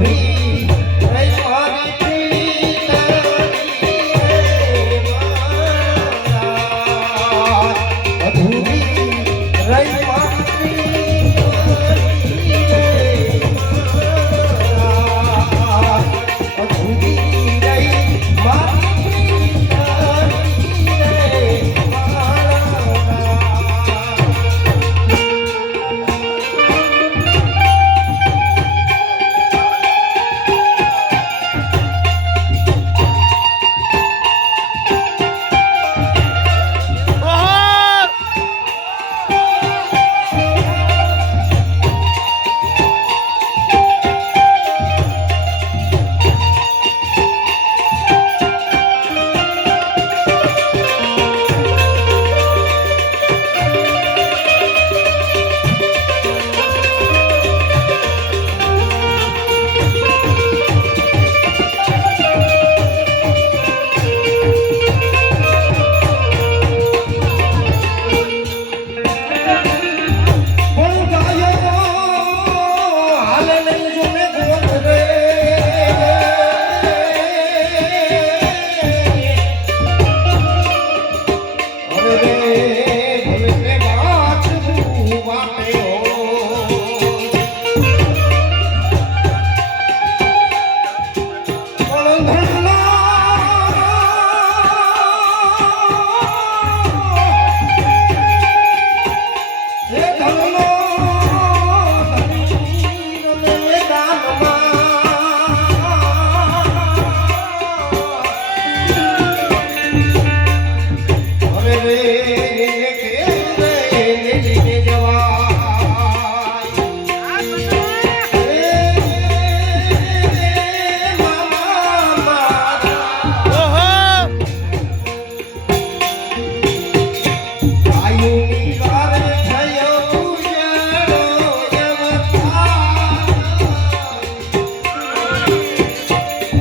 তুমি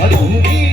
我努。